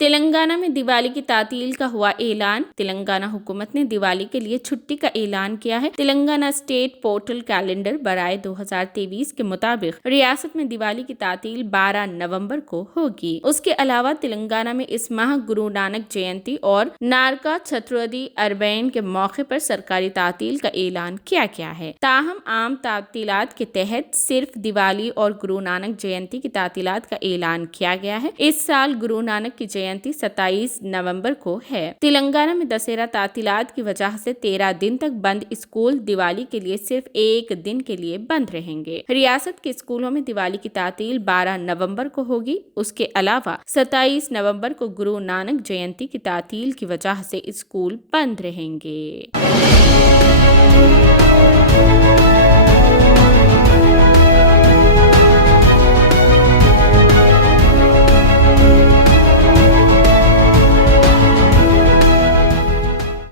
तेलंगाना में दिवाली की तातील का हुआ ऐलान। तेलंगाना हुकूमत ने दिवाली के लिए छुट्टी का ऐलान किया है। तेलंगाना स्टेट पोर्टल कैलेंडर बराए 2023 के मुताबिक रियासत में दिवाली की तातील 12 नवंबर को होगी। उसके अलावा तेलंगाना में इस माह गुरु नानक जयंती और नारका चतुर्थी अरबैन के मौके पर सरकारी तातील का ऐलान किया गया है। ताहम आम तातीलात के तहत सिर्फ दिवाली और गुरु नानक जयंती की तातीलात का ऐलान किया गया है। इस साल गुरु नानक की जयंती 27 नवंबर को है। तेलंगाना में दशहरा तातीलात की वजह से 13 दिन तक बंद स्कूल दिवाली के लिए सिर्फ एक दिन के लिए बंद रहेंगे। रियासत के स्कूलों में दिवाली की तातील 12 नवंबर को होगी। उसके अलावा 27 नवंबर को गुरु नानक जयंती की तातील की वजह से स्कूल बंद रहेंगे।